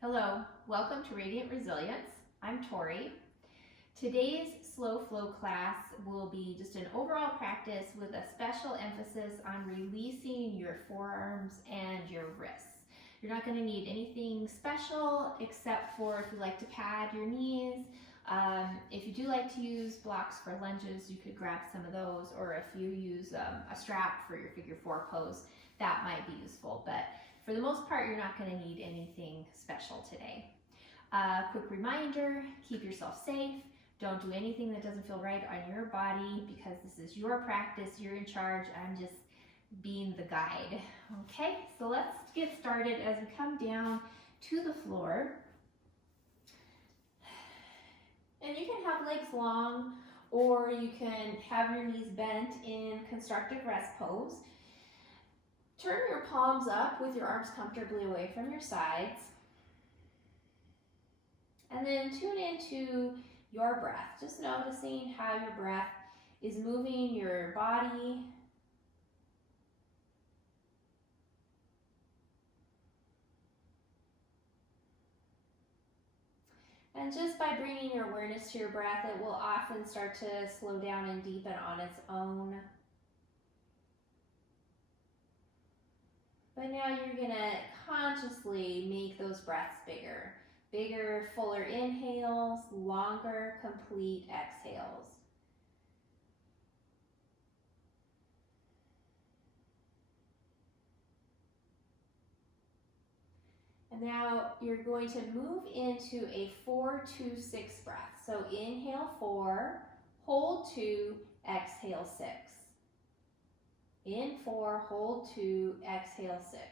Hello, welcome to Radiant Resilience. I'm Torrey. Today's slow flow class will be just an overall practice with a special emphasis on releasing your forearms and your wrists. You're not going to need anything special except for if you like to pad your knees. If you do like to use blocks for lunges, you could grab some of those, or if you use a strap for your figure four pose, that might be useful. But for the most part, you're not going to need anything special today. Quick reminder, keep yourself safe. Don't do anything that doesn't feel right on your body because this is your practice, you're in charge. I'm just being the guide. Okay, so let's get started as we come down to the floor. And you can have legs long, or you can have your knees bent in constructive rest pose. Turn your palms up with your arms comfortably away from your sides. And then tune into your breath, just noticing how your breath is moving your body. And just by bringing your awareness to your breath, it will often start to slow down and deepen on its own. But now you're gonna consciously make those breaths bigger. Bigger, fuller inhales, longer, complete exhales. And now you're going to move into a 4-2-6 breath. So inhale 4, hold 2, exhale 6. In 4, hold 2, exhale 6.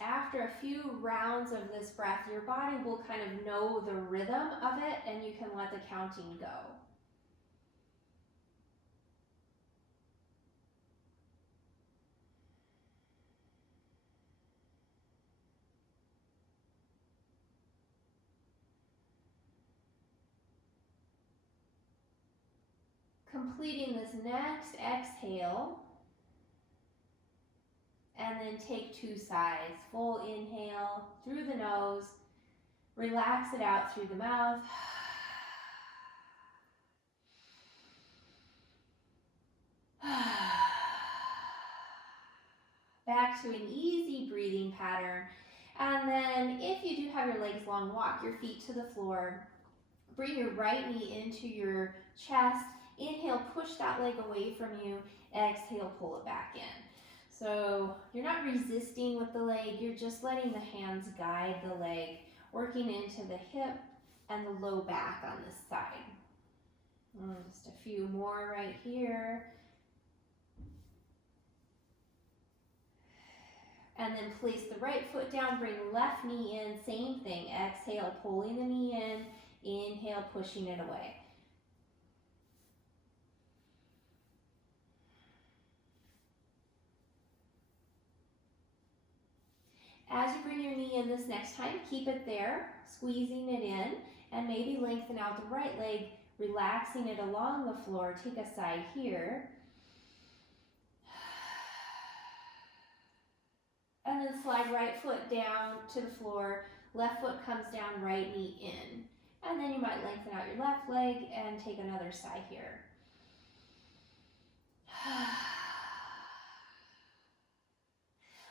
After a few rounds of this breath, your body will kind of know the rhythm of it and you can let the counting go. Completing this next exhale, and then take 2 sides. Full inhale through the nose, relax it out through the mouth. Back to an easy breathing pattern. And then if you do have your legs long, walk your feet to the floor. Bring your right knee into your chest. Inhale, push that leg away from you. Exhale, pull it back in. So you're not resisting with the leg, you're just letting the hands guide the leg, working into the hip and the low back on this side. Just a few more right here. And then place the right foot down, bring left knee in, same thing. Exhale, pulling the knee in. Inhale, pushing it away. As you bring your knee in this next time, keep it there, squeezing it in, and maybe lengthen out the right leg, relaxing it along the floor. Take a side here. And then slide right foot down to the floor, left foot comes down, right knee in. And then you might lengthen out your left leg and take another side here.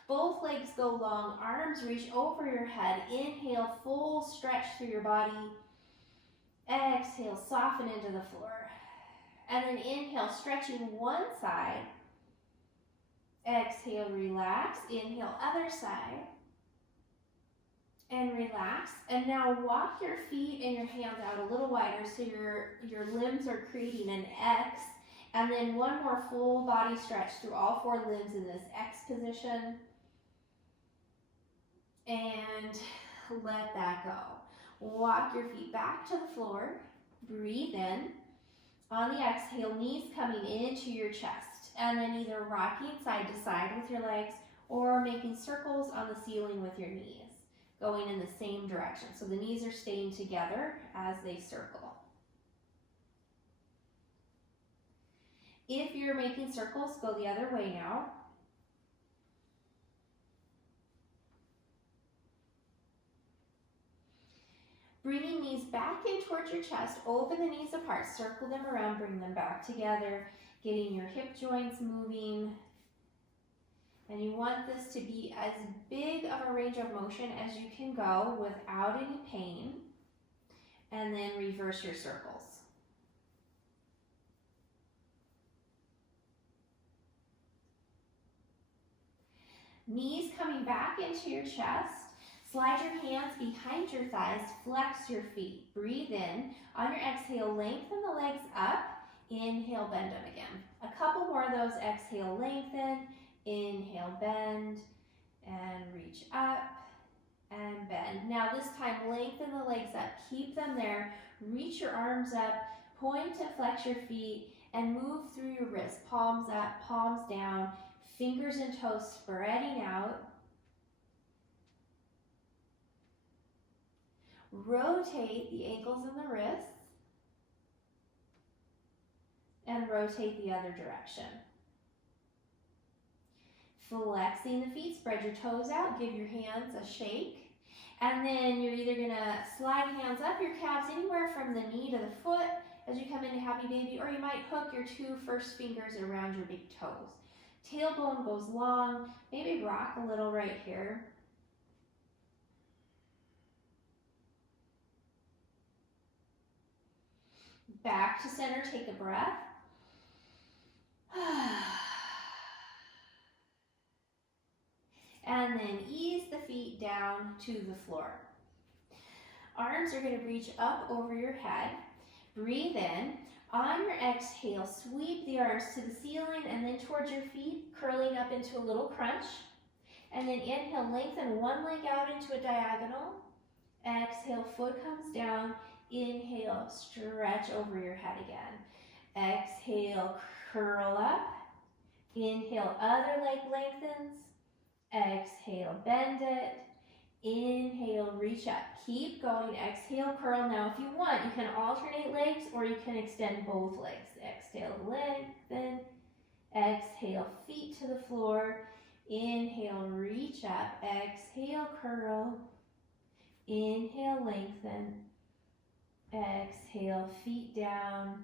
Both legs go long, arms reach over your head. Inhale, full stretch through your body. Exhale, soften into the floor. And then inhale, stretching one side. Exhale, relax. Inhale, other side. And relax. And now walk your feet and your hands out a little wider so your limbs are creating an X. And then one more full body stretch through all 4 limbs in this X position. And let that go. Walk your feet back to the floor. Breathe in. On the exhale, knees coming into your chest. And then either rocking side to side with your legs or making circles on the ceiling with your knees, going in the same direction. So the knees are staying together as they circle. If you're making circles, go the other way now. Bringing knees back in towards your chest, open the knees apart, circle them around, bring them back together, getting your hip joints moving. And you want this to be as big of a range of motion as you can go without any pain. And then reverse your circles. Knees coming back into your chest. Slide your hands behind your thighs, flex your feet. Breathe in. On your exhale, lengthen the legs up. Inhale, bend them again. A couple more of those. Exhale, lengthen. Inhale, bend, and reach up, and bend. Now this time, lengthen the legs up. Keep them there. Reach your arms up. Point and flex your feet, and move through your wrists. Palms up, palms down. Fingers and toes spreading out. Rotate the ankles and the wrists. And rotate the other direction. Flexing the feet, spread your toes out, give your hands a shake. And then you're either gonna slide hands up your calves anywhere from the knee to the foot as you come into happy baby, or you might hook your two first fingers around your big toes. Tailbone goes long, maybe rock a little right here. Back to center, take a breath. And then ease the feet down to the floor. Arms are going to reach up over your head. Breathe in. On your exhale, sweep the arms to the ceiling and then towards your feet, curling up into a little crunch. And then inhale, lengthen one leg out into a diagonal. Exhale, foot comes down. Inhale, stretch over your head again. Exhale, curl up. Inhale, other leg lengthens. Exhale, bend it. Inhale, reach up. Keep going. Exhale, curl. Now, if you want, you can alternate legs or you can extend both legs. Exhale, lengthen. Exhale, feet to the floor. Inhale, reach up. Exhale, curl. Inhale, lengthen. Exhale, feet down.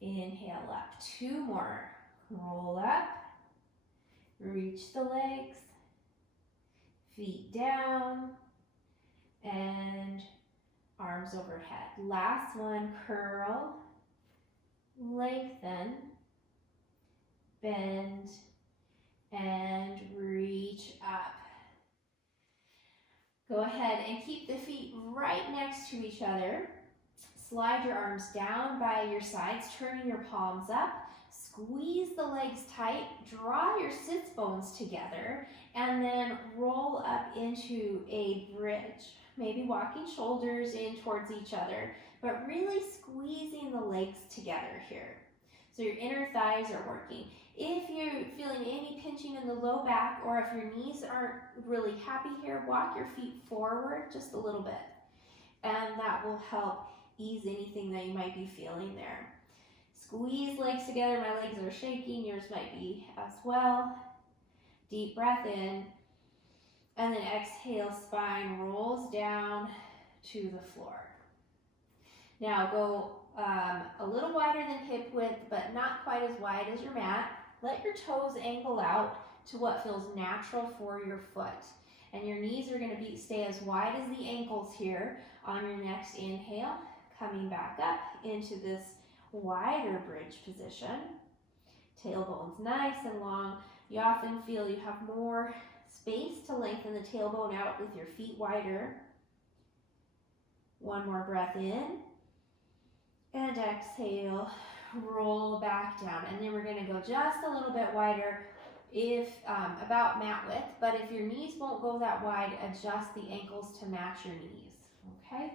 Inhale, up. Two more. Roll up. Reach the legs. Feet down. And arms overhead. Last one, curl. Lengthen. Bend. And reach up. Go ahead and keep the feet right next to each other. Slide your arms down by your sides, turning your palms up. Squeeze the legs tight, draw your sits bones together, and then roll up into a bridge. Maybe walking shoulders in towards each other, but really squeezing the legs together here. So your inner thighs are working. If you're feeling any pinching in the low back, or if your knees aren't really happy here, walk your feet forward just a little bit. And that will help ease anything that you might be feeling there. Squeeze legs together. My legs are shaking. Yours might be as well. Deep breath in. And then exhale, spine rolls down to the floor. Now go a little wider than hip width, but not quite as wide as your mat. Let your toes angle out to what feels natural for your foot. And your knees are going to stay as wide as the ankles here on your next inhale. Coming back up into this wider bridge position. Tailbone's nice and long. You often feel you have more space to lengthen the tailbone out with your feet wider. One more breath in. And exhale, roll back down. And then we're going to go just a little bit wider, if about mat width. But if your knees won't go that wide, adjust the ankles to match your knees. Okay?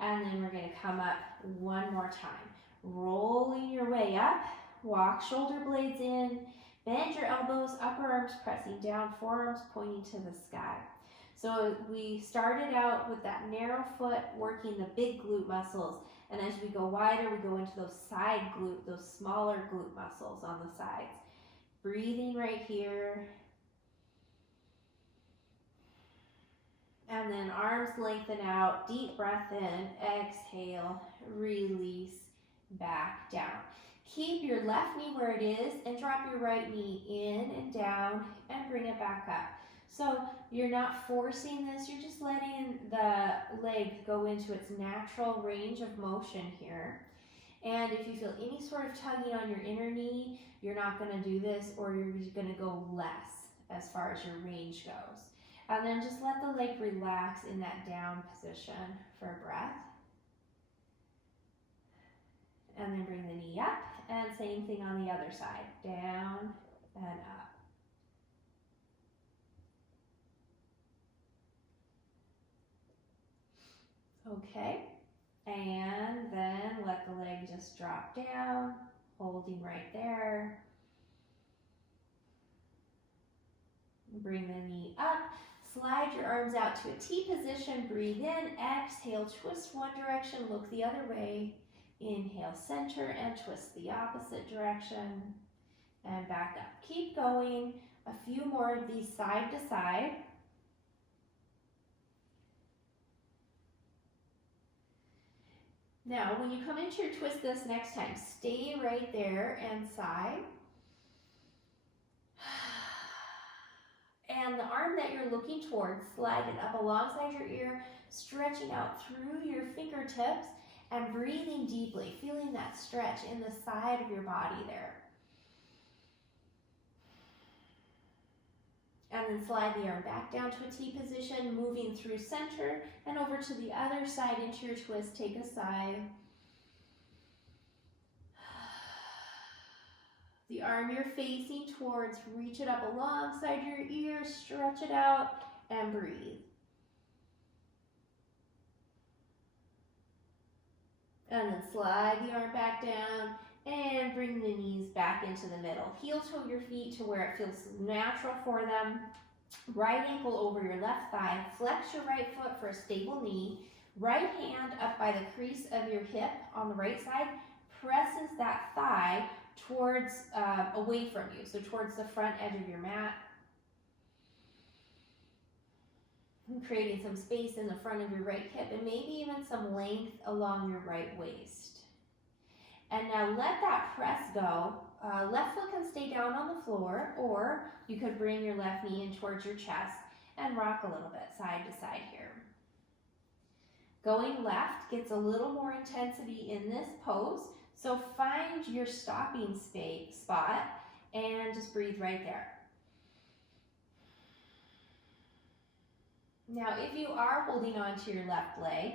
And then we're going to come up one more time. Rolling your way up. Walk shoulder blades in. Bend your elbows, upper arms pressing down, forearms pointing to the sky. So we started out with that narrow foot, working the big glute muscles. And as we go wider, we go into those side glute, those smaller glute muscles on the sides. Breathing right here. And then arms lengthen out, deep breath in, exhale, release, back down. Keep your left knee where it is and drop your right knee in and down and bring it back up. So you're not forcing this, you're just letting the leg go into its natural range of motion here. And if you feel any sort of tugging on your inner knee, you're not going to do this, or you're going to go less as far as your range goes. And then just let the leg relax in that down position for a breath. And then bring the knee up, and same thing on the other side, down and up. Okay, and then let the leg just drop down, holding right there. Bring the knee up, slide your arms out to a T position, breathe in, exhale, twist one direction, look the other way. Inhale, center, and twist the opposite direction, and back up. Keep going, a few more of these side to side. Now, when you come into your twist this next time, stay right there and sigh. And the arm that you're looking towards, slide it up alongside your ear, stretching out through your fingertips and breathing deeply, feeling that stretch in the side of your body there. And then slide the arm back down to a T position, moving through center and over to the other side into your twist. Take a sigh. The arm you're facing towards, reach it up alongside your ear, stretch it out, and breathe. And then slide the arm back down and bring the knees back into the middle. Heel toe your feet to where it feels natural for them. Right ankle over your left thigh. Flex your right foot for a stable knee. Right hand up by the crease of your hip on the right side presses that thigh towards, away from you, so towards the front edge of your mat. And creating some space in the front of your right hip and maybe even some length along your right waist. And now let that press go. Left foot can stay down on the floor, or you could bring your left knee in towards your chest and rock a little bit side to side here. Going left gets a little more intensity in this pose, so find your stopping spot and just breathe right there. Now, if you are holding on to your left leg,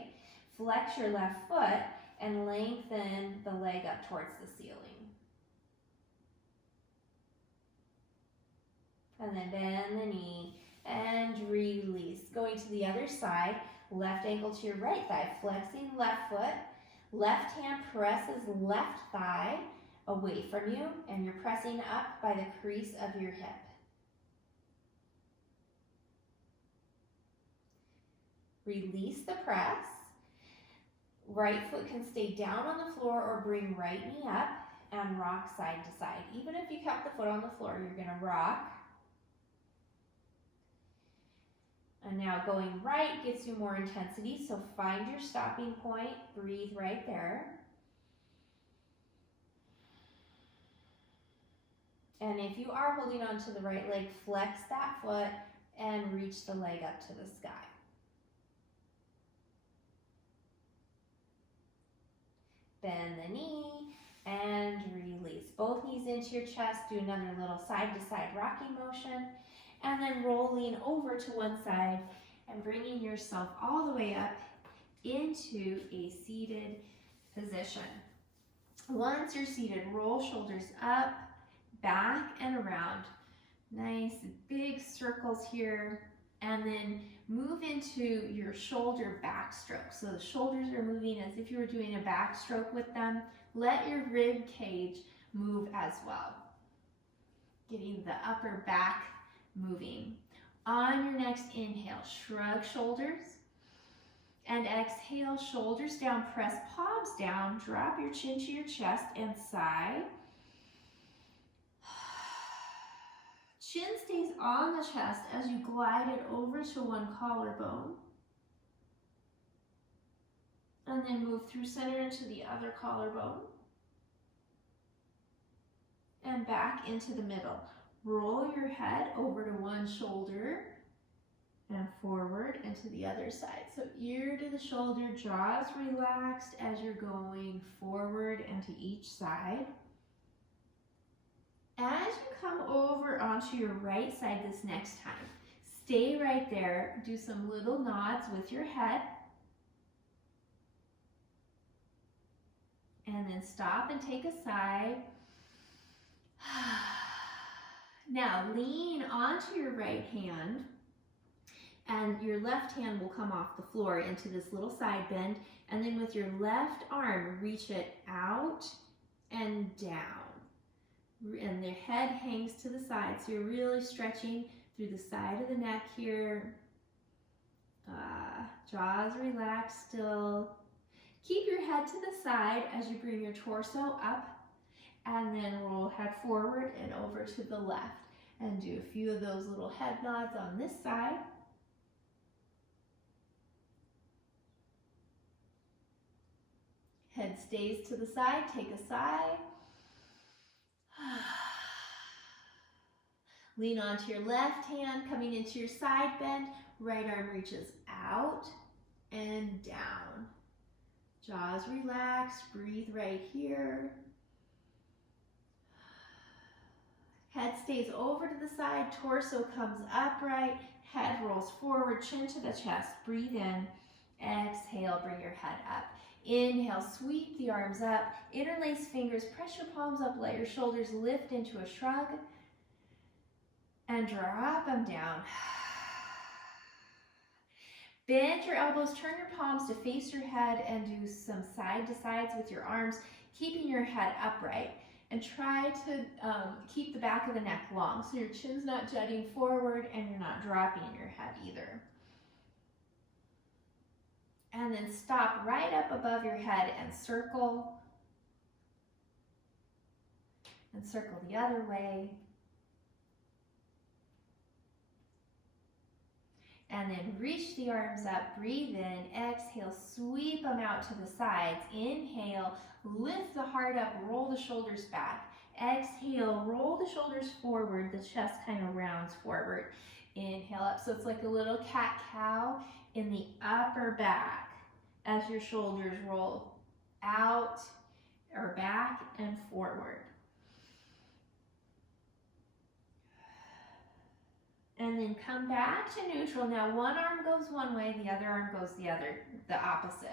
flex your left foot and lengthen the leg up towards the ceiling. And then bend the knee and release. Going to the other side, left ankle to your right thigh, flexing left foot. Left hand presses left thigh away from you, and you're pressing up by the crease of your hip. Release the press. Right foot can stay down on the floor or bring right knee up and rock side to side. Even if you kept the foot on the floor, you're going to rock. And now going right gets you more intensity, so find your stopping point, breathe right there. And if you are holding on to the right leg, flex that foot and reach the leg up to the sky. Bend the knee and release. Both knees into your chest. Do another little side to side rocking motion. And then rolling over to one side and bringing yourself all the way up into a seated position. Once you're seated, roll shoulders up, back, and around. Nice big circles here. And then move into your shoulder backstroke. So the shoulders are moving as if you were doing a backstroke with them. Let your rib cage move as well. getting the upper back moving. On your next inhale, shrug shoulders. And exhale, shoulders down, press palms down, drop your chin to your chest and sigh. Chin stays on the chest as you glide it over to one collarbone. And then move through center into the other collarbone. And back into the middle. Roll your head over to one shoulder and forward and to the other side. So ear to the shoulder, jaws relaxed as you're going forward and to each side. As you come over onto your right side this next time, stay right there. Do some little nods with your head. And then stop and take a sigh. Now lean onto your right hand, and your left hand will come off the floor into this little side bend, and then with your left arm, reach it out and down. And the head hangs to the side, so you're really stretching through the side of the neck here. Jaws relaxed still. Keep your head to the side as you bring your torso up, and then roll head forward and over to the left. And do a few of those little head nods on this side. Head stays to the side, take a sigh. Lean onto your left hand, coming into your side bend. Right arm reaches out and down. Jaws relaxed, breathe right here. Head stays over to the side, torso comes upright, head rolls forward, chin to the chest. Breathe in, exhale, bring your head up. Inhale, sweep the arms up, interlace fingers, press your palms up, let your shoulders lift into a shrug, and drop them down. Bend your elbows, turn your palms to face your head, and do some side to sides with your arms, keeping your head upright. And try to keep the back of the neck long, so your chin's not jutting forward and you're not dropping your head either. And then stop right up above your head and circle. And circle the other way. And then reach the arms up, breathe in, exhale, sweep them out to the sides. Inhale, lift the heart up, roll the shoulders back. Exhale, roll the shoulders forward, the chest kind of rounds forward. Inhale up, so it's like a little cat-cow in the upper back as your shoulders roll out or back and forward. And then come back to neutral. Now one arm goes one way, the other arm goes the opposite.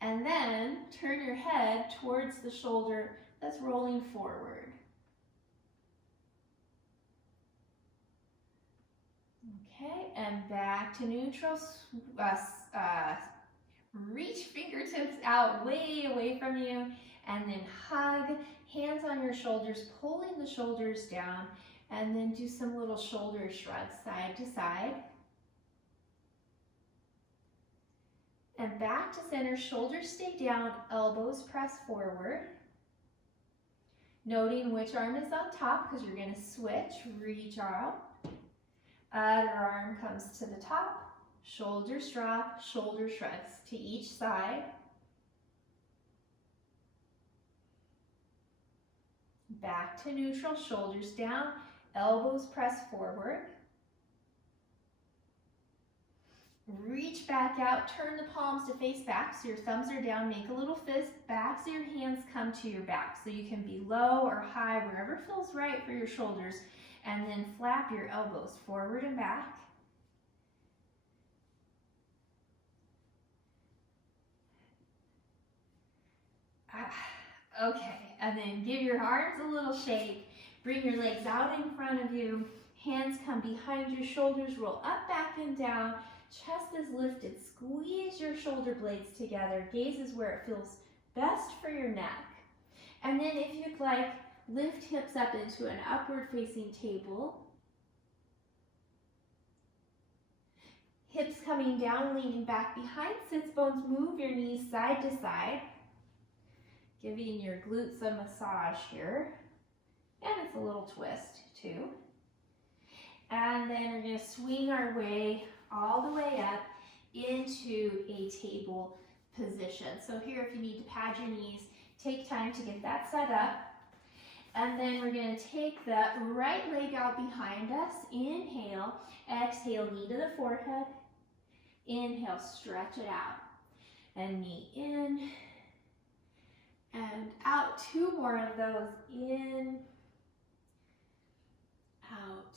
And then turn your head towards the shoulder that's rolling forward. Okay, and back to neutral. Reach fingertips out way away from you, and then hug, hands on your shoulders, pulling the shoulders down, and then do some little shoulder shrugs side to side. And back to center, shoulders stay down, elbows press forward. Noting which arm is on top, because you're going to switch, reach out. Other arm comes to the top, shoulders drop, shoulder shrugs to each side. Back to neutral, shoulders down, elbows press forward. Reach back out, turn the palms to face back so your thumbs are down, make a little fist, backs of your hands come to your back so you can be low or high, wherever feels right for your shoulders, and then flap your elbows forward and back. Okay, and then give your arms a little shake, bring your legs out in front of you, hands come behind your shoulders, roll up, back, and down. Chest is lifted, squeeze your shoulder blades together, gaze is where it feels best for your neck. And then if you'd like, lift hips up into an upward facing table. Hips coming down, leaning back behind sits bones. Move your knees side to side, giving your glutes a massage here. And it's a little twist too. And then we're going to swing our way all the way up into a table position. So here, if you need to pad your knees, take time to get that set up. And then we're going to take the right leg out behind us. Inhale, exhale, knee to the forehead. Inhale, stretch it out. And knee in and out. 2 more of those. In, out,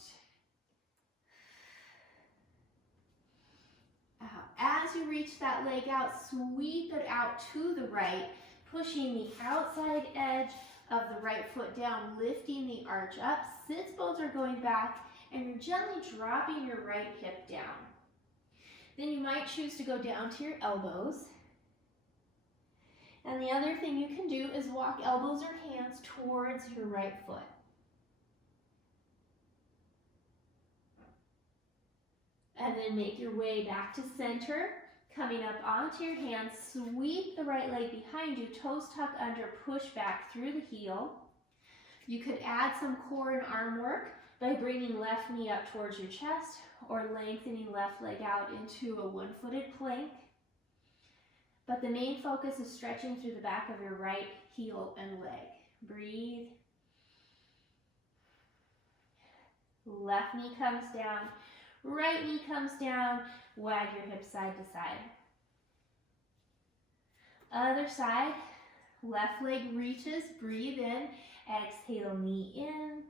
out. As you reach that leg out, sweep it out to the right, pushing the outside edge of the right foot down, lifting the arch up. Sits bones are going back, and you're gently dropping your right hip down. Then you might choose to go down to your elbows. And the other thing you can do is walk elbows or hands towards your right foot. And then make your way back to center, coming up onto your hands. Sweep the right leg behind you, toes tuck under, push back through the heel. You could add some core and arm work by bringing left knee up towards your chest or lengthening left leg out into a one-footed plank. But the main focus is stretching through the back of your right heel and leg. Breathe. Left knee comes down, right knee comes down, wag your hips side to side. Other side, left leg reaches, breathe in, exhale, knee in.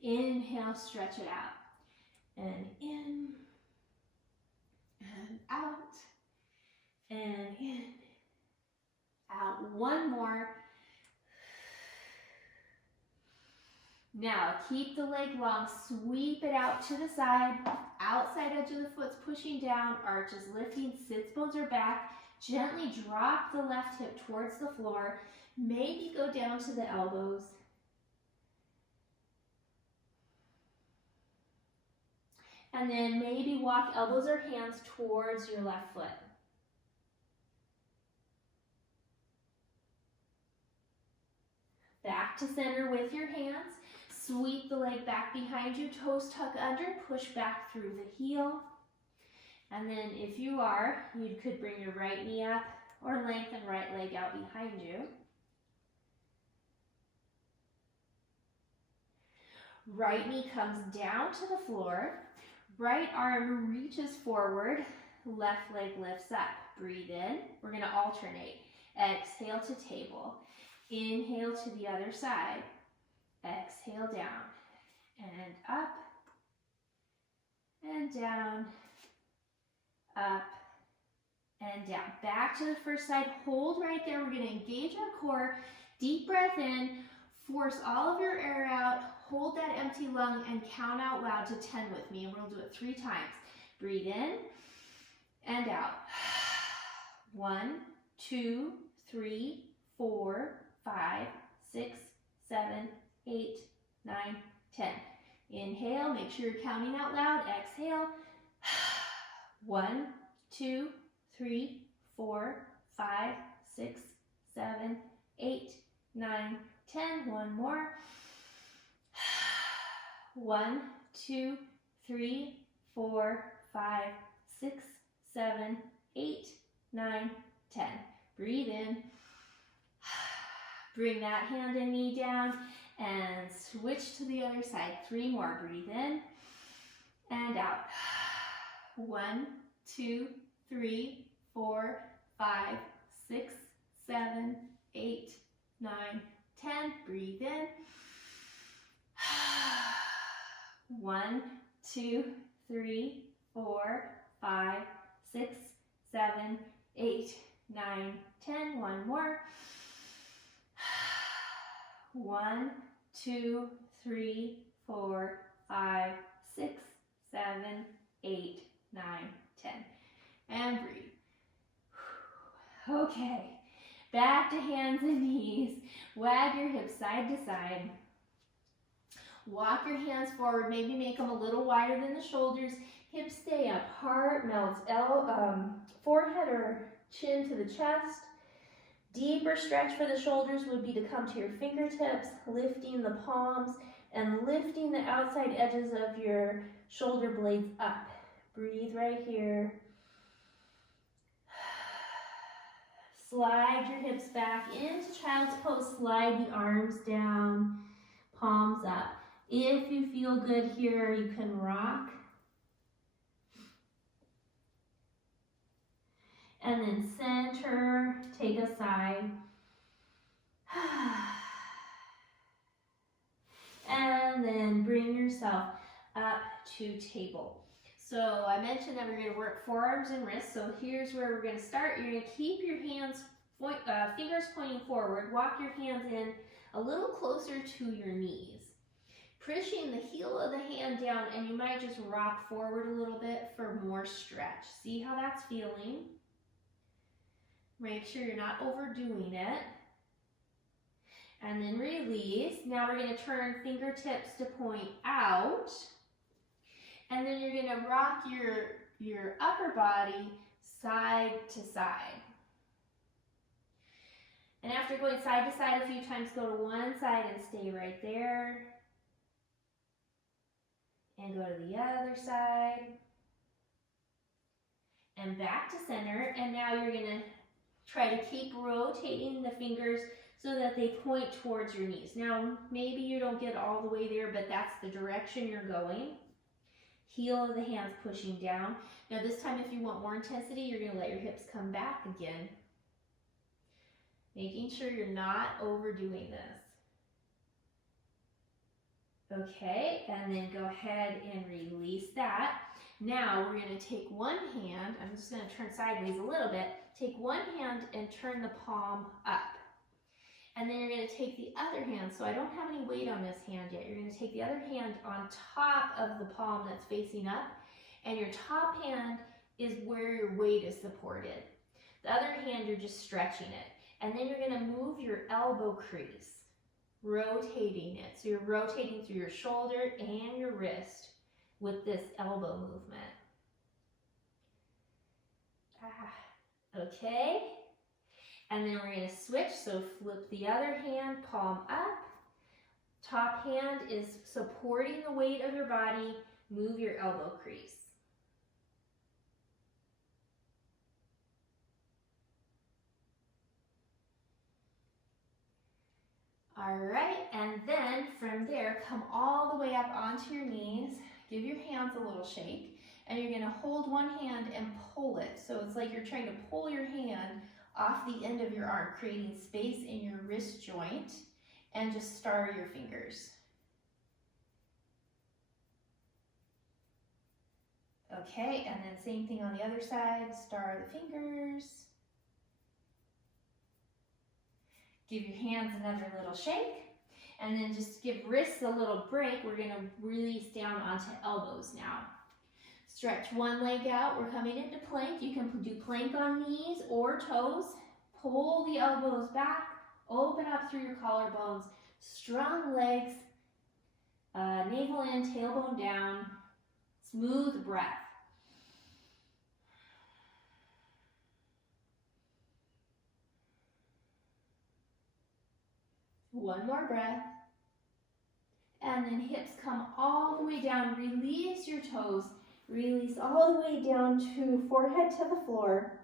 Inhale, stretch it out. And in, and out, and in, out. 1 more. Now, keep the leg long, sweep it out to the side, outside edge of the foot's pushing down, arches lifting, sits bones are back. Gently drop the left hip towards the floor, maybe go down to the elbows. And then maybe walk elbows or hands towards your left foot. Back to center with your hands. Sweep the leg back behind you, toes tuck under, push back through the heel. And then if you are, you could bring your right knee up or lengthen right leg out behind you. Right knee comes down to the floor. Right arm reaches forward, left leg lifts up. Breathe in. We're going to alternate. Exhale to table. Inhale to the other side. Exhale down and up and down, up and down. Back to the first side. Hold right there. We're going to engage our core. Deep breath in. Force all of your air out. Hold that empty lung and count out loud to 10 with me. And we'll do it 3 times. Breathe in and out. 1, 2, 3, 4, 5, 6, 7, 8, 9, 10. Inhale, make sure you're counting out loud. Exhale. 1, 2, 3, 4, 5, 6, 7, 8, 9, 10. 1 more. 1, 2, 3, 4, 5, 6, 7, 8, 9, 10. Breathe in. Bring that hand and knee down and switch to the other side. 3 more. Breathe in and out. 1, 2, 3, 4, 5, 6, 7, 8, 9, 10. Breathe in. 1, 2, 3, 4, 5, 6, 7, 8, 9, 10. 1 more. 1, 2, 3, 4, 5, 6, 7, 8, 9, 10. And breathe. Okay. Back to hands and knees. Wag your hips side to side. Walk your hands forward. Maybe make them a little wider than the shoulders. Hips stay up. Heart melts. Forehead or chin to the chest. Deeper stretch for the shoulders would be to come to your fingertips, lifting the palms and lifting the outside edges of your shoulder blades up. Breathe right here. Slide your hips back into child's pose. Slide the arms down, palms up. If you feel good here, you can rock. And then center, take a side. And then bring yourself up to table. So I mentioned that we're going to work forearms and wrists. So here's where we're going to start. You're going to keep your hands, fingers pointing forward. Walk your hands in a little closer to your knees. Pushing the heel of the hand down, and you might just rock forward a little bit for more stretch. See how that's feeling. Make sure you're not overdoing it. And then release. Now we're going to turn fingertips to point out. And then you're going to rock your upper body side to side. And after going side to side a few times, go to one side and stay right there. And go to the other side. And back to center. And now you're going to try to keep rotating the fingers so that they point towards your knees. Now, maybe you don't get all the way there, but that's the direction you're going. Heel of the hands pushing down. Now this time, if you want more intensity, you're going to let your hips come back again. Making sure you're not overdoing this. Okay, and then go ahead and release that. Now we're going to take one hand, I'm just going to turn sideways a little bit, take one hand and turn the palm up. And then you're going to take the other hand, so I don't have any weight on this hand yet, you're going to take the other hand on top of the palm that's facing up, and your top hand is where your weight is supported. The other hand, you're just stretching it. And then you're going to move your elbow crease, rotating it. So you're rotating through your shoulder and your wrist with this elbow movement. Okay. And then we're going to switch. So flip the other hand, palm up. Top hand is supporting the weight of your body. Move your elbow crease. All right, and then from there, come all the way up onto your knees. Give your hands a little shake, and you're going to hold one hand and pull it. So it's like you're trying to pull your hand off the end of your arm, creating space in your wrist joint, and just star your fingers. Okay, and then same thing on the other side, star the fingers. Give your hands another little shake, and then just give wrists a little break. We're going to release down onto elbows now. Stretch one leg out. We're coming into plank. You can do plank on knees or toes. Pull the elbows back. Open up through your collarbones. Strong legs. Navel in, tailbone down. Smooth breath. One more breath. And then hips come all the way down. Release your toes. Release all the way down to forehead to the floor.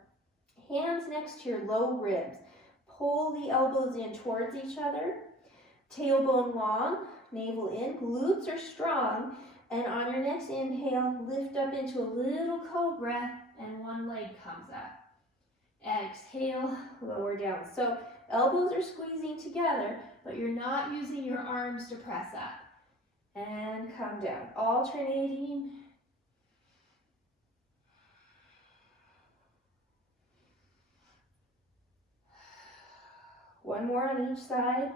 Hands next to your low ribs. Pull the elbows in towards each other. Tailbone long, navel in. Glutes are strong. And on your next inhale, lift up into a little cobra, and one leg comes up. Exhale, lower down. So elbows are squeezing together, but you're not using your arms to press up. And come down, alternating. One more on each side.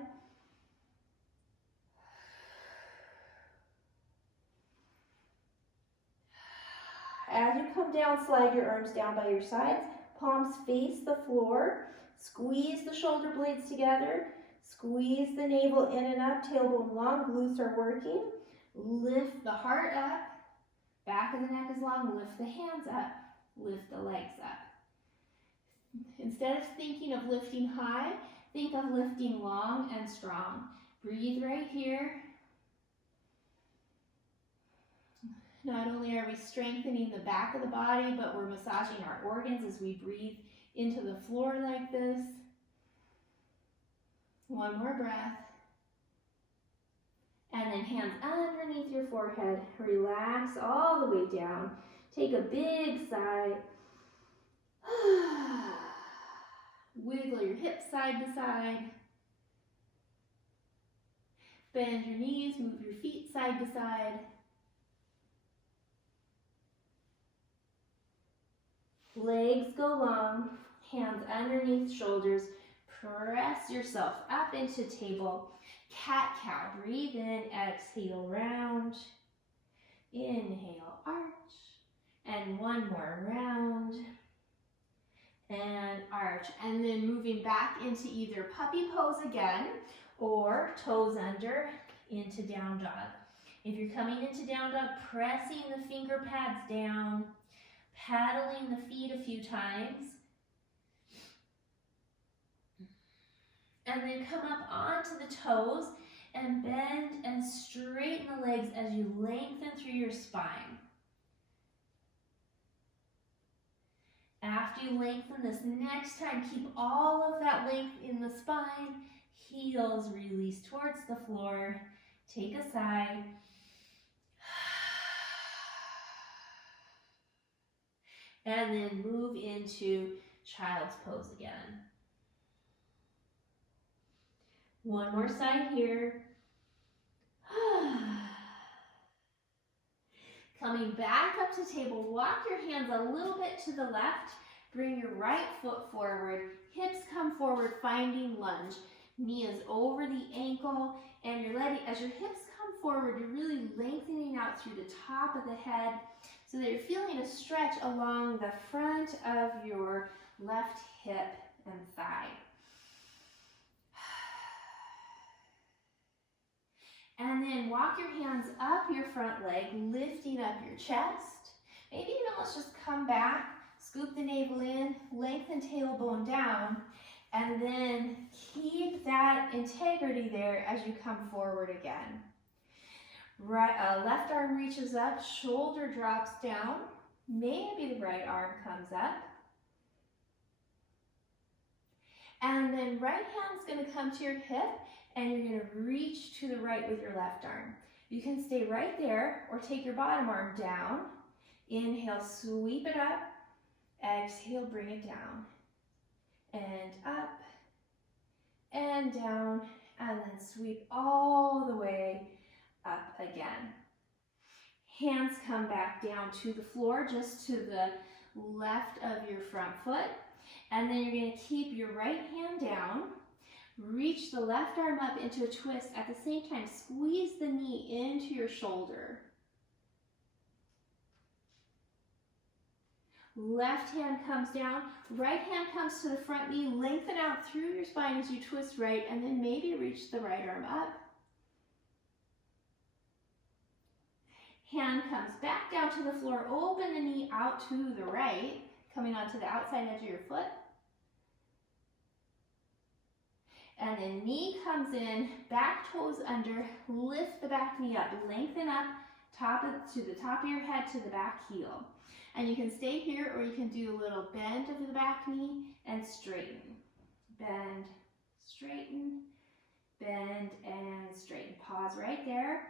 As you come down, slide your arms down by your sides. Palms face the floor. Squeeze the shoulder blades together. Squeeze the navel in and up, tailbone long, glutes are working. Lift the heart up. Back of the neck is long. Lift the hands up. Lift the legs up. Instead of thinking of lifting high, think of lifting long and strong. Breathe right here. Not only are we strengthening the back of the body, but we're massaging our organs as we breathe into the floor like this. One more breath. And then hands underneath your forehead. Relax all the way down. Take a big sigh. Wiggle your hips side to side. Bend your knees, move your feet side to side. Legs go long, hands underneath shoulders. Press yourself up into table. Cat-cow. Breathe in, exhale, round. Inhale, arch. And one more round. And arch. And then moving back into either puppy pose again or toes under into down dog. If you're coming into down dog, pressing the finger pads down, paddling the feet a few times. And then come up onto the toes and bend and straighten the legs as you lengthen through your spine. After you lengthen this next time, keep all of that length in the spine. Heels release towards the floor. Take a sigh. And then move into child's pose again. One more side here. Coming back up to table, walk your hands a little bit to the left. Bring your right foot forward. Hips come forward, finding lunge. Knee is over the ankle, and you're letting, as your hips come forward, you're really lengthening out through the top of the head so that you're feeling a stretch along the front of your left hip and thigh. And then walk your hands up your front leg, lifting up your chest. Maybe even let's just come back, scoop the navel in, lengthen tailbone down, and then keep that integrity there as you come forward again. Right, left arm reaches up, shoulder drops down. Maybe the right arm comes up. And then right hand's going to come to your hip, and you're going to reach to the right with your left arm. You can stay right there or take your bottom arm down. Inhale, sweep it up. Exhale, bring it down. And up and down, and then sweep all the way up again. Hands come back down to the floor, just to the left of your front foot. And then you're going to keep your right hand down. Reach the left arm up into a twist. At the same time, squeeze the knee into your shoulder. Left hand comes down, right hand comes to the front knee, lengthen out through your spine as you twist right, and then maybe reach the right arm up. Hand comes back down to the floor, open the knee out to the right, coming onto the outside edge of your foot. And then knee comes in, back toes under, lift the back knee up, lengthen up to the top of your head to the back heel. And you can stay here, or you can do a little bend of the back knee and straighten. Bend, straighten, bend, and straighten. Pause right there.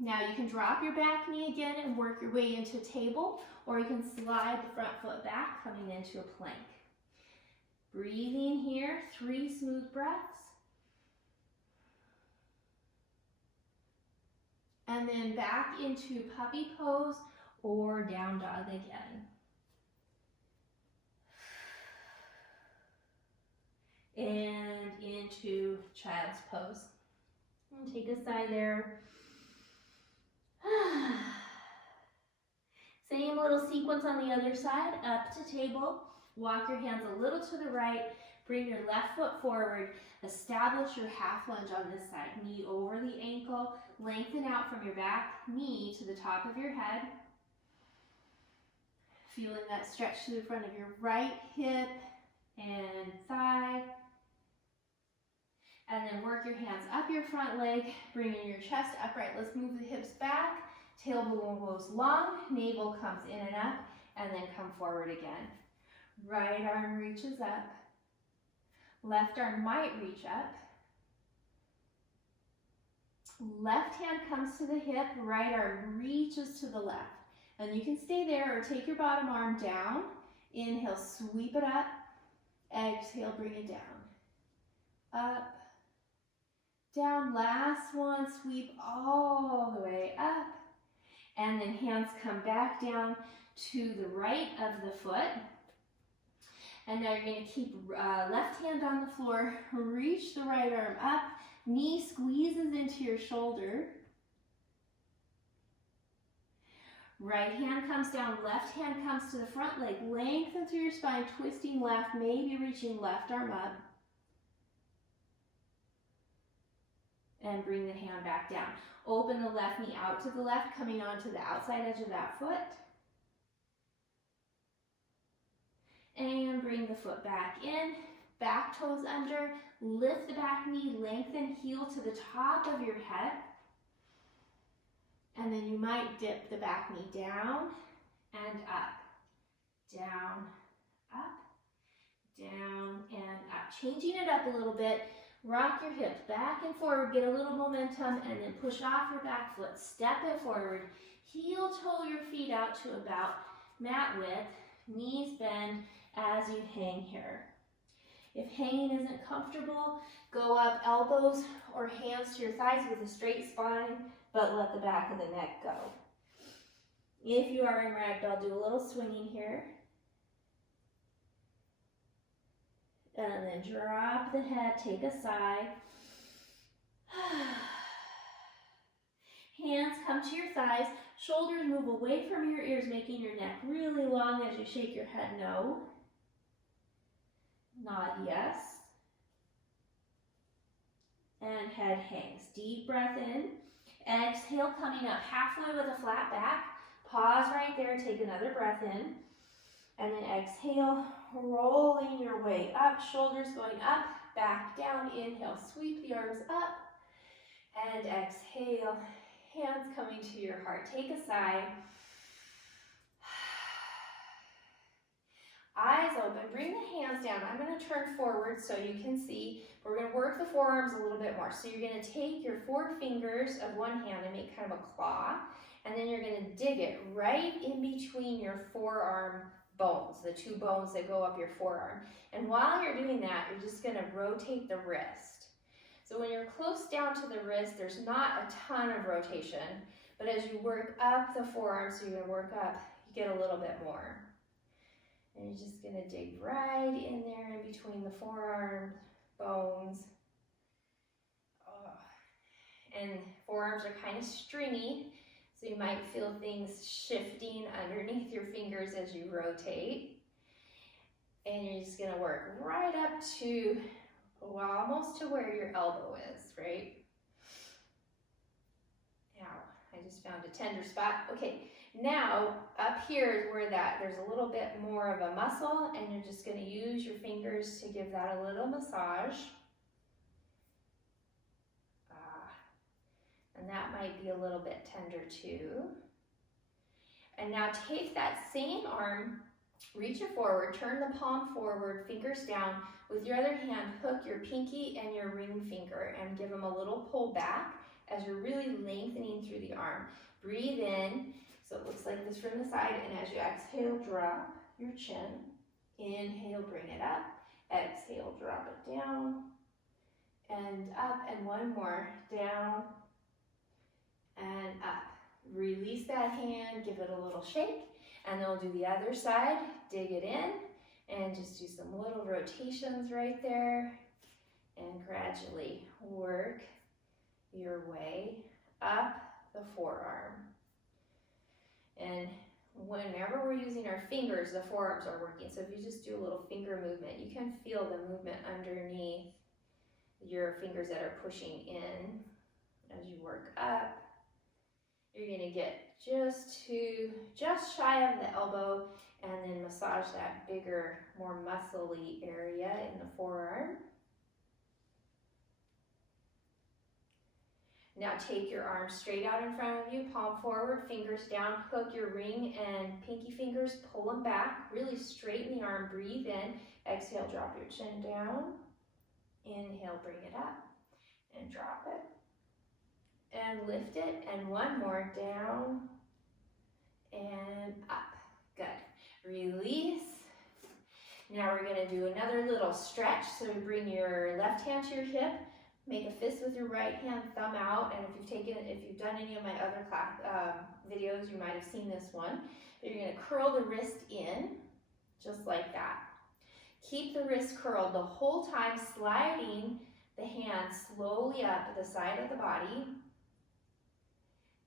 Now you can drop your back knee again and work your way into table, or you can slide the front foot back, coming into a plank. Breathing here, 3 smooth breaths. And then back into puppy pose or down dog again. And into child's pose. And take a sigh there. Same little sequence on the other side, up to table. Walk your hands a little to the right, bring your left foot forward, establish your half lunge on this side. Knee over the ankle, lengthen out from your back knee to the top of your head. Feeling that stretch to the front of your right hip and thigh. And then work your hands up your front leg, bringing your chest upright. Let's move the hips back. Tailbone goes long, navel comes in and up, and then come forward again. Right arm reaches up. Left arm might reach up. Left hand comes to the hip, right arm reaches to the left. And you can stay there or take your bottom arm down. Inhale, sweep it up. Exhale, bring it down. Up, down, last one, sweep all the way up. And then hands come back down to the right of the foot. And now you're going to keep left hand on the floor, reach the right arm up, knee squeezes into your shoulder. Right hand comes down, left hand comes to the front leg, lengthen through your spine, twisting left, maybe reaching left arm up. And bring the hand back down. Open the left knee out to the left, coming onto the outside edge of that foot. And bring the foot back in, back toes under, lift the back knee, lengthen, heel to the top of your head. And then you might dip the back knee down and up, down, up, down, and up. Changing it up a little bit, rock your hips back and forward, get a little momentum, and then push off your back foot, step it forward, heel toe your feet out to about mat width, knees bend as you hang here. If hanging isn't comfortable, go up elbows or hands to your thighs with a straight spine, but let the back of the neck go. If you are in ragdoll, do a little swinging here. And then drop the head, take a sigh. Hands come to your thighs, shoulders move away from your ears, making your neck really long as you shake your head no. Nod yes. And head hangs. Deep breath in. Exhale, coming up halfway with a flat back. Pause right there, take another breath in. And then exhale, rolling your way up, shoulders going up, back down. Inhale, sweep the arms up. And exhale, hands coming to your heart. Take a sigh. Eyes open, bring the hands down. I'm going to turn forward so you can see. We're going to work the forearms a little bit more. So you're going to take your 4 fingers of one hand and make kind of a claw. And then you're going to dig it right in between your forearm bones, the 2 bones that go up your forearm. And while you're doing that, you're just going to rotate the wrist. So when you're close down to the wrist, there's not a ton of rotation. But as you work up the forearm, so you're going to work up, you get a little bit more. And you're just going to dig right in there in between the forearm bones. Oh. And forearms are kind of stringy, so you might feel things shifting underneath your fingers as you rotate. And you're just going to work right up to, well, almost to where your elbow is, right? Ow, I just found a tender spot. Okay. Now, up here is where there's a little bit more of a muscle, and you're just going to use your fingers to give that a little massage. And that might be a little bit tender too. And now take that same arm, reach it forward, turn the palm forward, fingers down. With your other hand, hook your pinky and your ring finger and give them a little pull back as you're really lengthening through the arm. Breathe in. So it looks like this from the side, and as you exhale, drop your chin. Inhale, bring it up. Exhale, drop it down. And up, and one more. Down and up. Release that hand, give it a little shake, and then we'll do the other side. Dig it in, and just do some little rotations right there, and gradually work your way up the forearm. And whenever Remember, we're using our fingers, the forearms are working. So if you just do a little finger movement, you can feel the movement underneath your fingers that are pushing in as you work up. You're gonna get just shy of the elbow and then massage that bigger, more muscly area in the forearm. Now take your arms straight out in front of you, palm forward, fingers down, hook your ring and pinky fingers, pull them back, really straighten the arm, breathe in, exhale, drop your chin down, inhale, bring it up, and drop it, and lift it, and one more, down, and up, good, release. Now we're gonna do another little stretch, so bring your left hand to your hip, make a fist with your right hand, thumb out, and if you've done any of my other class videos, you might have seen this one. But you're gonna curl the wrist in, just like that. Keep the wrist curled the whole time, sliding the hand slowly up the side of the body,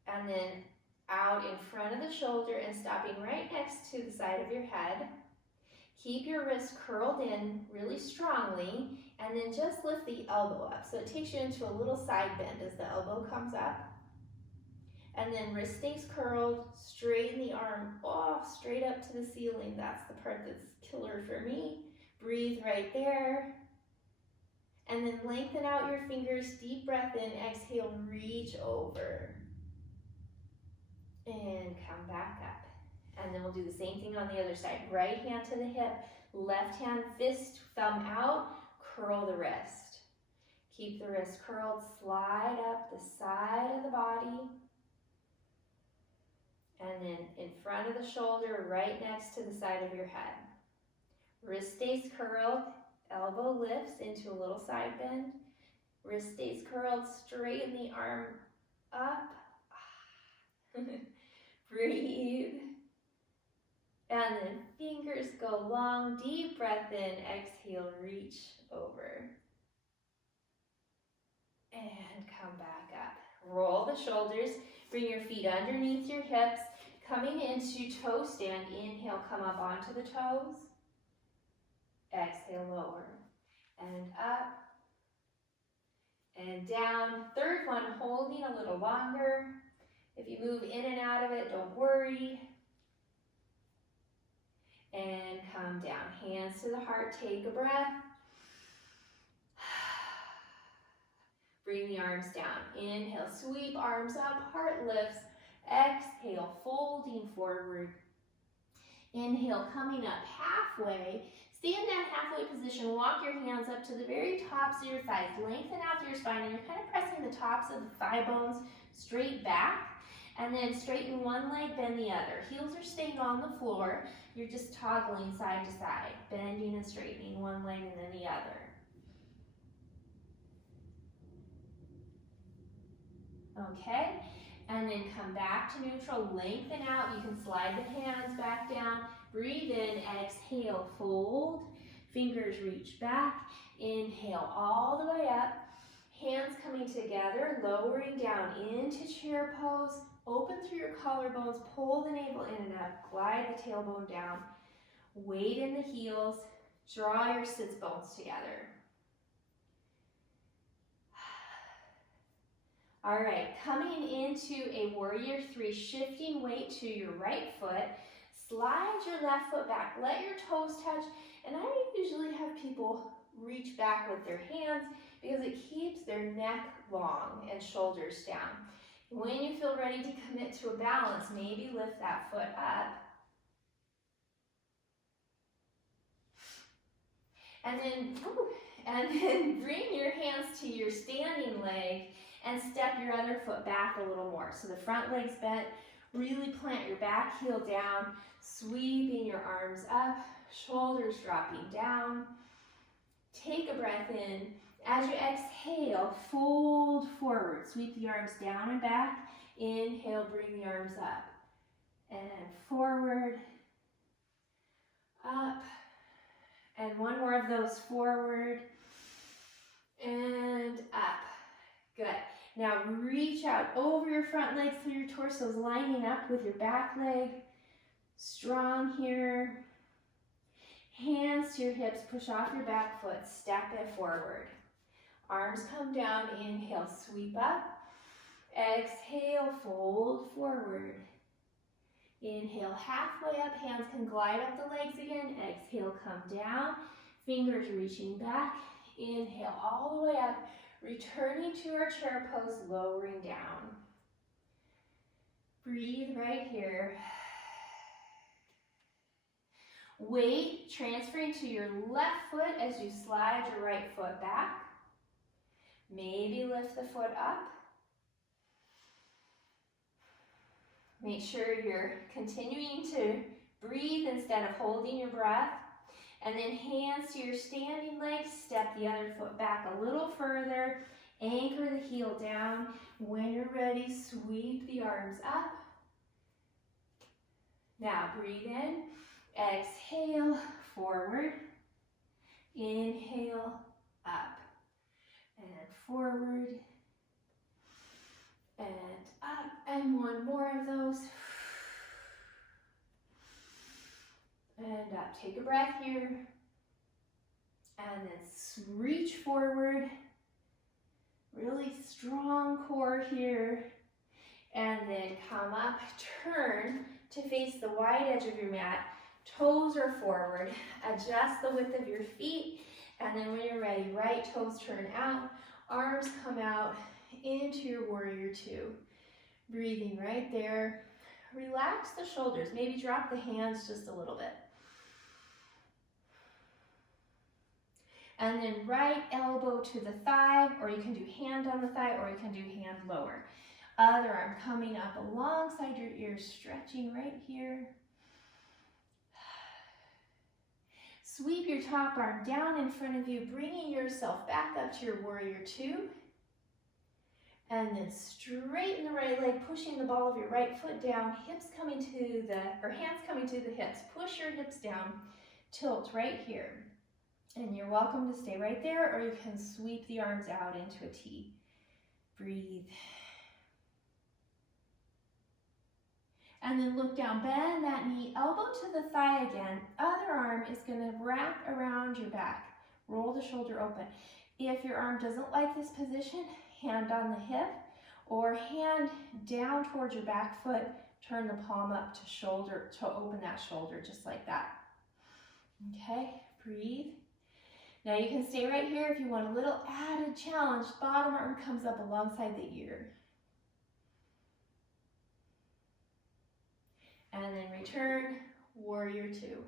and then out in front of the shoulder and stopping right next to the side of your head. Keep your wrist curled in really strongly, and then just lift the elbow up. So it takes you into a little side bend as the elbow comes up. And then wrist stays curled, straighten the arm off, straight up to the ceiling. That's the part that's killer for me. Breathe right there. And then lengthen out your fingers, deep breath in, exhale, reach over. And come back up. And then we'll do the same thing on the other side. Right hand to the hip, left hand fist, thumb out, curl the wrist. Keep the wrist curled, slide up the side of the body. And then in front of the shoulder, right next to the side of your head. Wrist stays curled, elbow lifts into a little side bend. Wrist stays curled, straighten the arm up. Breathe. And then fingers go long, deep breath in, exhale, reach over. And come back up. Roll the shoulders, bring your feet underneath your hips, coming into toe stand. Inhale, come up onto the toes. Exhale, lower. And up. And down. Third one, holding a little longer. If you move in and out of it, don't worry. And come down, hands to the heart, take a breath. Bring the arms down, inhale, sweep arms up, heart lifts. Exhale, folding forward. Inhale, coming up halfway. Stay in that halfway position, walk your hands up to the very tops of your thighs, lengthen out through your spine, and you're kind of pressing the tops of the thigh bones straight back. And then straighten one leg, bend the other. Heels are staying on the floor. You're just toggling side to side, bending and straightening one leg and then the other. Okay, and then come back to neutral, lengthen out. You can slide the hands back down. Breathe in, exhale, fold. Fingers reach back. Inhale all the way up. Hands coming together, lowering down into chair pose. Open through your collarbones, pull the navel in and up, glide the tailbone down, weight in the heels, draw your sits bones together. All right, coming into a warrior three, shifting weight to your right foot, slide your left foot back, let your toes touch, and I usually have people reach back with their hands because it keeps their neck long and shoulders down. When you feel ready to commit to a balance, maybe lift that foot up. And then bring your hands to your standing leg and step your other foot back a little more. So the front leg's bent, really plant your back heel down, sweeping your arms up, shoulders dropping down. Take a breath in. As you exhale, fold forward. Sweep the arms down and back. Inhale, bring the arms up. And forward, up. And one more of those, forward and up. Good. Now reach out over your front legs so your torso's lining up with your back leg. Strong here. Hands to your hips, push off your back foot, step it forward. Arms come down, inhale, sweep up. Exhale, fold forward. Inhale, halfway up, hands can glide up the legs again. Exhale, come down, fingers reaching back. Inhale, all the way up, returning to our chair pose, lowering down. Breathe right here. Weight transferring to your left foot as you slide your right foot back. Maybe lift the foot up. Make sure you're continuing to breathe instead of holding your breath. And then hands to your standing legs, step the other foot back a little further, anchor the heel down. When you're ready, sweep the arms up. Now breathe in, exhale, forward, inhale, up, and forward, and up, and one more of those. And up. Take a breath here. And then reach forward. Really strong core here. And then come up, turn to face the wide edge of your mat. Toes are forward. Adjust the width of your feet. And then when you're ready, right toes turn out. Arms come out into your warrior two. Breathing right there. Relax the shoulders. Maybe drop the hands just a little bit. And then right elbow to the thigh, or you can do hand on the thigh, or you can do hand lower. Other arm coming up alongside your ears, stretching right here. Sweep your top arm down in front of you, bringing yourself back up to your warrior two. And then straighten the right leg, pushing the ball of your right foot down, hips coming to hands coming to the hips. Push your hips down, tilt right here. And you're welcome to stay right there, or you can sweep the arms out into a T. Breathe. And then look down, bend that knee, elbow to the thigh again. Other arm is gonna wrap around your back. Roll the shoulder open. If your arm doesn't like this position, hand on the hip, or hand down towards your back foot, turn the palm up to open that shoulder, just like that. Okay, breathe. Now you can stay right here if you want a little added challenge. Bottom arm comes up alongside the ear. And then return, warrior two.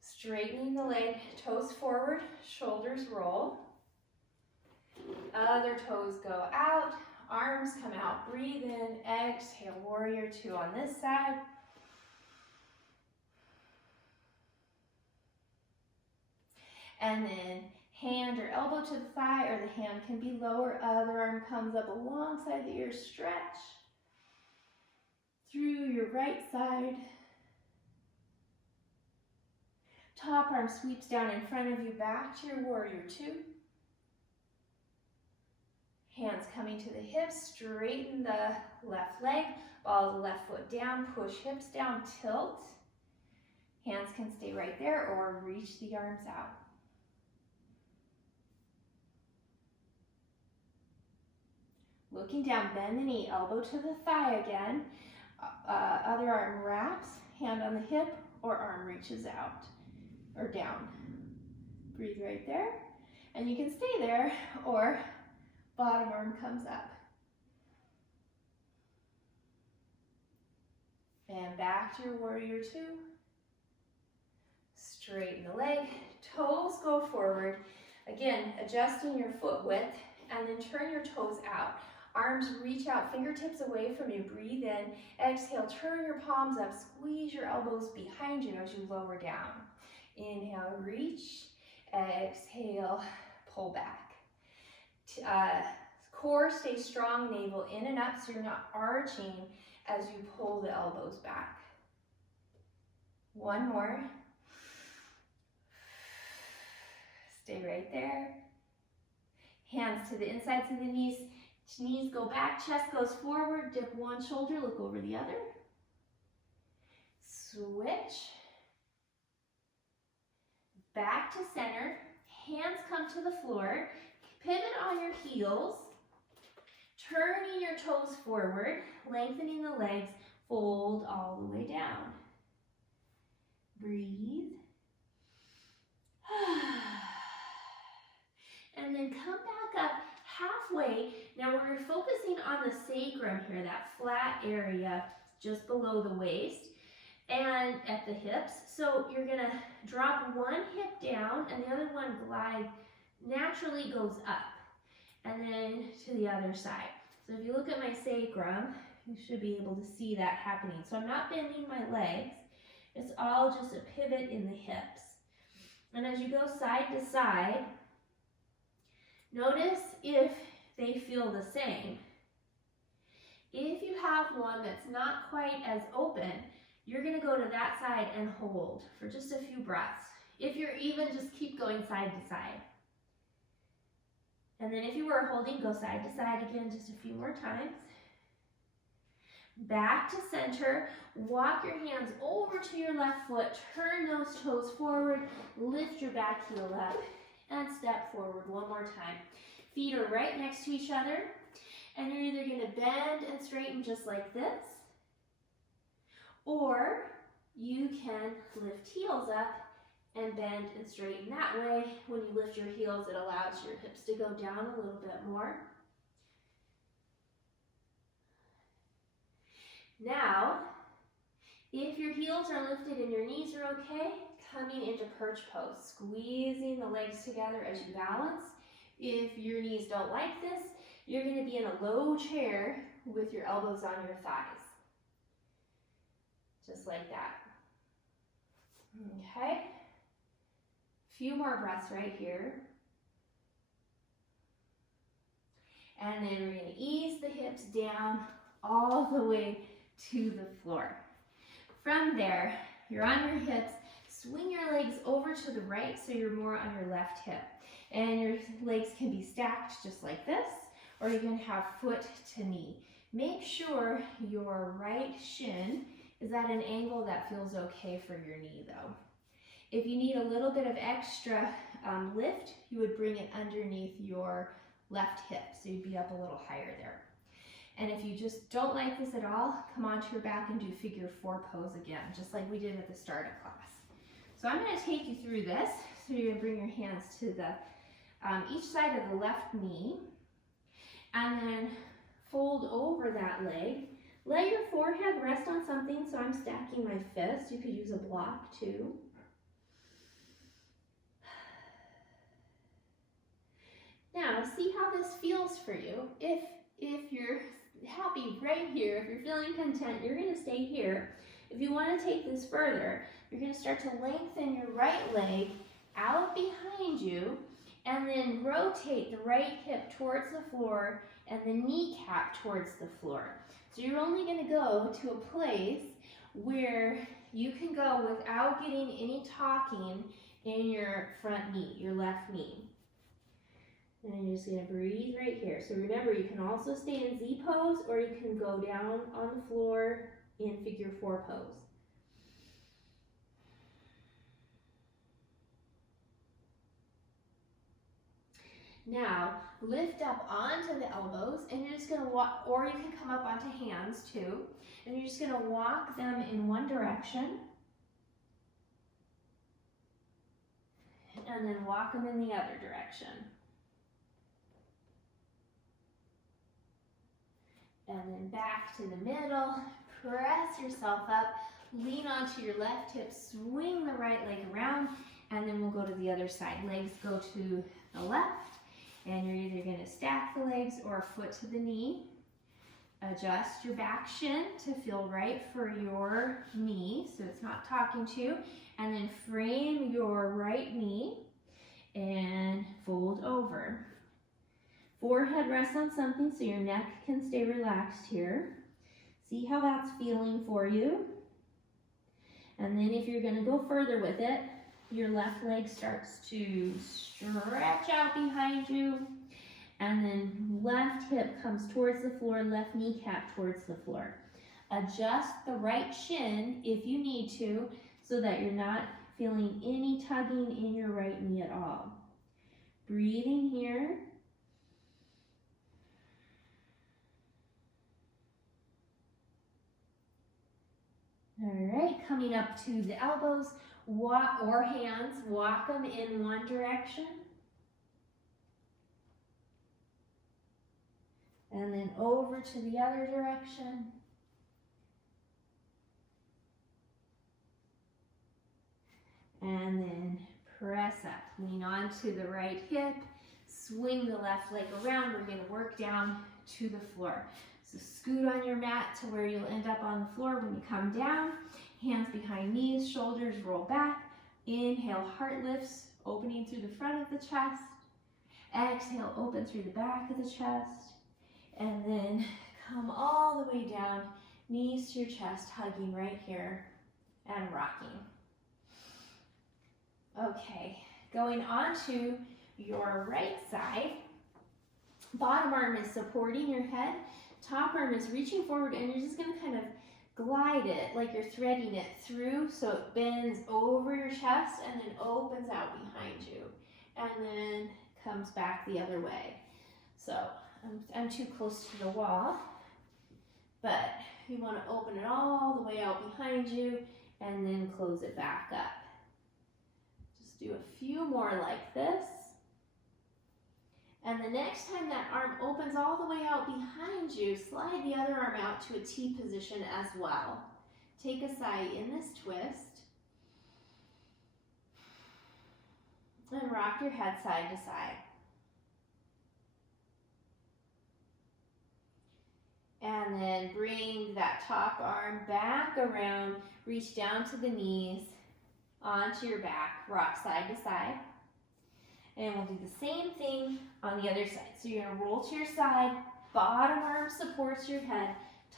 Straightening the leg, toes forward, shoulders roll. Other toes go out, arms come out. Breathe in, exhale, warrior two on this side. And then hand or elbow to the thigh, or the hand can be lower. Other arm comes up alongside the ear, stretch through your right side. Top arm sweeps down in front of you, back to your warrior two. Hands coming to the hips, straighten the left leg, ball the left foot down, push hips down, tilt. Hands can stay right there or reach the arms out. Looking down, bend the knee, elbow to the thigh again. Other arm wraps, hand on the hip, or arm reaches out or down. Breathe right there. And you can stay there, or bottom arm comes up. And back to your warrior two. Straighten the leg, toes go forward. Again, adjusting your foot width, and then turn your toes out. Arms reach out, fingertips away from you. Breathe in, exhale, turn your palms up, squeeze your elbows behind you as you lower down. Inhale, reach, exhale, pull back. Core stays strong, navel in and up, so you're not arching as you pull the elbows back. One more. Stay right there. Hands to the insides of the knees. Knees go back, chest goes forward, dip one shoulder, look over the other. switch, back to center, hands come to the floor, pivot on your heels, turning your toes forward, lengthening the legs, fold all the way down. Breathe. And then come back up halfway. Now we're focusing on the sacrum here, that flat area just below the waist and at the hips. So you're gonna drop one hip down and the other one naturally goes up, and then to the other side. So if you look at my sacrum, you should be able to see that happening. So I'm not bending my legs. It's all just a pivot in the hips. And as you go side to side, notice if they feel the same. If you have one that's not quite as open, you're gonna go to that side and hold for just a few breaths. If you're even, just keep going side to side. And then if you were holding, go side to side again just a few more times. Back to center, walk your hands over to your left foot, turn those toes forward, lift your back heel up, and step forward one more time. Feet are right next to each other, and you're either going to bend and straighten just like this, or you can lift heels up and bend and straighten that way. When you lift your heels, it allows your hips to go down a little bit more. Now, if your heels are lifted and your knees are okay, coming into perch pose, squeezing the legs together as you balance. If your knees don't like this, you're going to be in a low chair with your elbows on your thighs. Just like that. Okay. Few more breaths right here. And then we're going to ease the hips down all the way to the floor. From there, you're on your hips, swing your legs over to the right so you're more on your left hip. And your legs can be stacked just like this, or you can have foot to knee. Make sure your right shin is at an angle that feels okay for your knee though. If you need a little bit of extra lift, you would bring it underneath your left hip, so you'd be up a little higher there. And if you just don't like this at all, come onto your back and do figure 4 pose again, just like we did at the start of class. So I'm going to take you through this. So you're going to bring your hands to the each side of the left knee, and then fold over that leg. Let your forehead rest on something, so I'm stacking my fist. You could use a block too. Now, see how this feels for you. If you're happy right here, if you're feeling content, you're going to stay here. If you want to take this further, you're going to start to lengthen your right leg out behind you, and then rotate the right hip towards the floor and the kneecap towards the floor. So you're only going to go to a place where you can go without getting any talking in your front knee, your left knee. And you're just going to breathe right here. So remember, you can also stay in Z pose, or you can go down on the floor in figure 4 pose. Now, lift up onto the elbows, and you're just going to walk, or you can come up onto hands too, and you're just going to walk them in one direction, and then walk them in the other direction. And then back to the middle, press yourself up, lean onto your left hip, swing the right leg around, and then we'll go to the other side. Legs go to the left, and you're either going to stack the legs or foot to the knee. Adjust your back shin to feel right for your knee, so it's not talking to you. And then frame your right knee and fold over. Forehead rests on something so your neck can stay relaxed here. See how that's feeling for you. And then if you're going to go further with it, your left leg starts to stretch out behind you, and then left hip comes towards the floor, left kneecap towards the floor. Adjust the right shin if you need to so that you're not feeling any tugging in your right knee at all. Breathing here. All right, coming up to the elbows, walk or hands, walk them in one direction. And then over to the other direction. And then press up. Lean onto the right hip. Swing the left leg around. We're going to work down to the floor. So scoot on your mat to where you'll end up on the floor when you come down. Hands behind knees, shoulders roll back. Inhale, heart lifts, opening through the front of the chest. Exhale, open through the back of the chest. And then come all the way down, knees to your chest, hugging right here and rocking. Okay, going on to your right side. Bottom arm is supporting your head. Top arm is reaching forward, and you're just going to kind of glide it like you're threading it through so it bends over your chest and then opens out behind you and then comes back the other way. So I'm too close to the wall, but you want to open it all the way out behind you and then close it back up. Just do a few more like this. And the next time that arm opens all the way out behind you, slide the other arm out to a T position as well. Take a sigh in this twist. And rock your head side to side. And then bring that top arm back around, reach down to the knees, onto your back, rock side to side. And we'll do the same thing on the other side. So you're gonna roll to your side, bottom arm supports your head,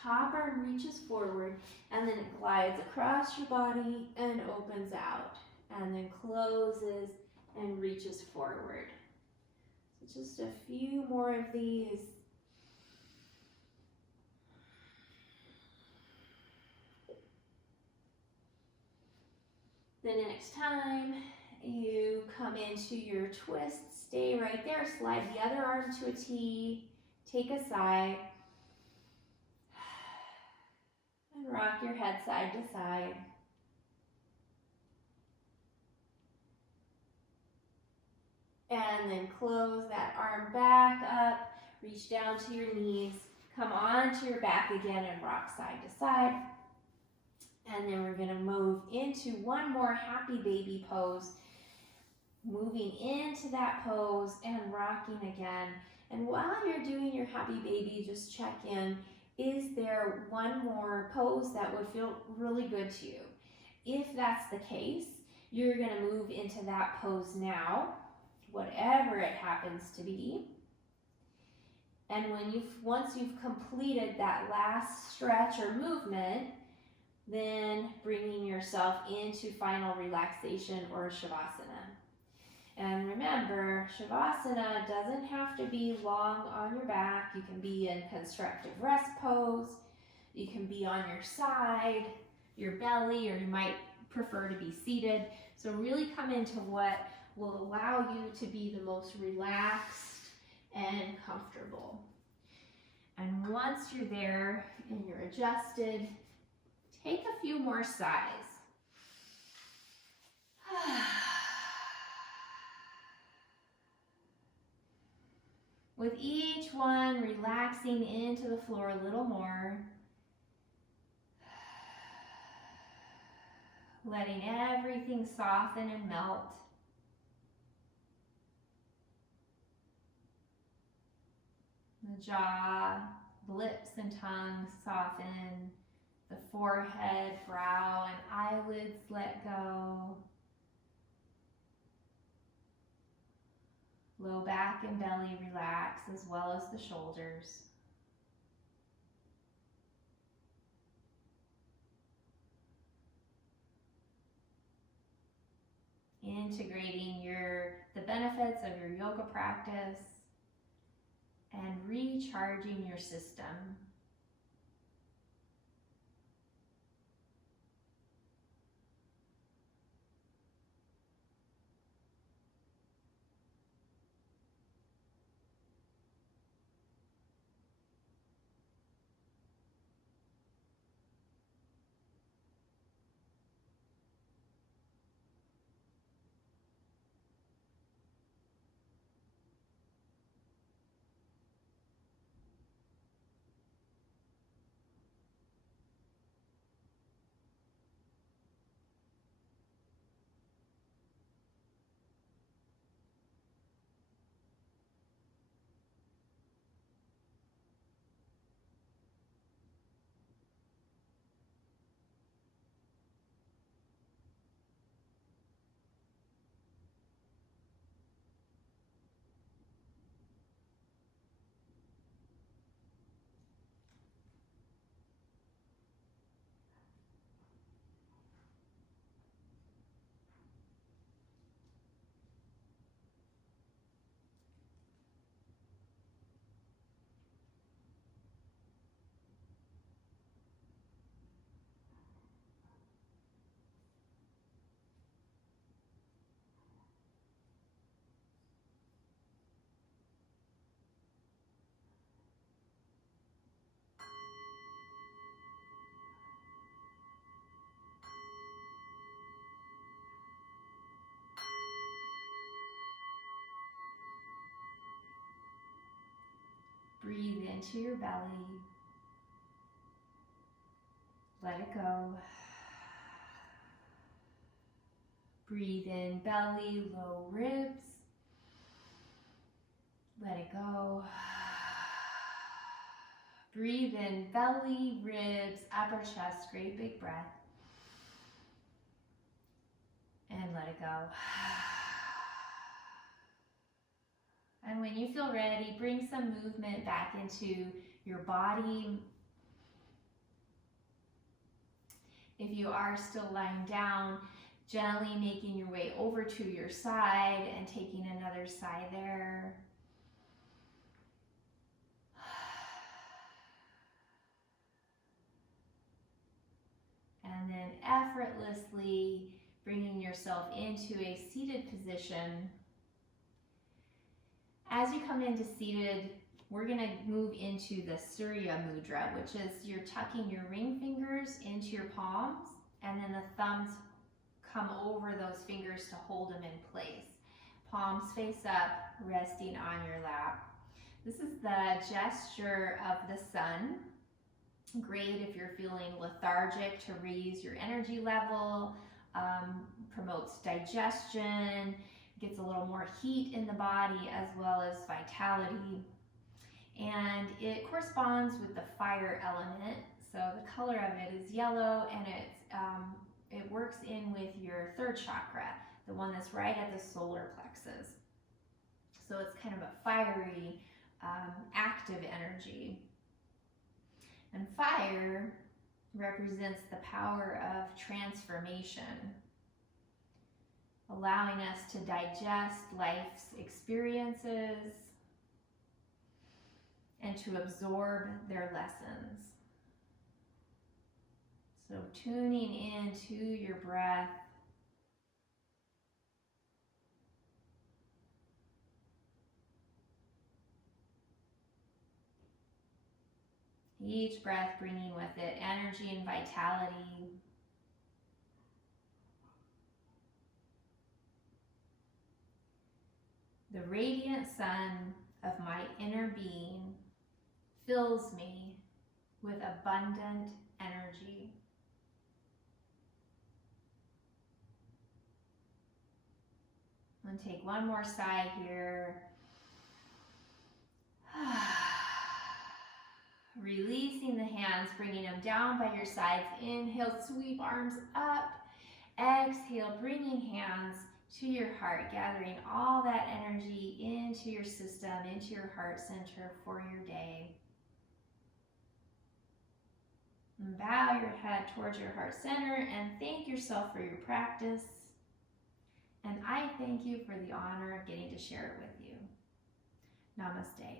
top arm reaches forward, and then it glides across your body and opens out, and then closes and reaches forward. So just a few more of these. The next time you come into your twist, stay right there, slide the other arm to a T, take a sigh, and rock your head side to side. And then close that arm back up, reach down to your knees, come onto your back again and rock side to side. And then we're gonna move into one more happy baby pose. Moving into that pose and rocking again. And while you're doing your happy baby, just check in. Is there one more pose that would feel really good to you? If that's the case, you're gonna move into that pose now, whatever it happens to be. And once you've completed that last stretch or movement, then bringing yourself into final relaxation or Shavasana. And remember, Shavasana doesn't have to be long on your back. You can be in constructive rest pose. You can be on your side, your belly, or you might prefer to be seated. So really come into what will allow you to be the most relaxed and comfortable. And once you're there and you're adjusted, take a few more sighs. With each one, relaxing into the floor a little more. Letting everything soften and melt. The jaw, the lips and tongue soften. The forehead, brow, and eyelids let go. Low back and belly relax, as well as the shoulders. Integrating the benefits of your yoga practice and recharging your system. Breathe into your belly. Let it go. Breathe in, belly, low ribs. Let it go. Breathe in, belly, ribs, upper chest, great big breath. And let it go. And when you feel ready, bring some movement back into your body. If you are still lying down, gently making your way over to your side and taking another side there. And then effortlessly bringing yourself into a seated position. As you come into seated, we're going to move into the Surya Mudra, which is you're tucking your ring fingers into your palms, and then the thumbs come over those fingers to hold them in place. Palms face up, resting on your lap. This is the gesture of the sun. Great if you're feeling lethargic to raise your energy level, promotes digestion, gets a little more heat in the body as well as vitality. And it corresponds with the fire element. So the color of it is yellow, and it works in with your third chakra, the one that's right at the solar plexus. So it's kind of a fiery, active energy. And fire represents the power of transformation, allowing us to digest life's experiences and to absorb their lessons. So tuning into your breath. Each breath bringing with it energy and vitality. The radiant sun of my inner being fills me with abundant energy. And take one more sigh here. Releasing the hands, bringing them down by your sides. Inhale, sweep arms up. Exhale, bringing hands to your heart, gathering all that energy into your system, into your heart center for your day. And bow your head towards your heart center and thank yourself for your practice. And I thank you for the honor of getting to share it with you. Namaste.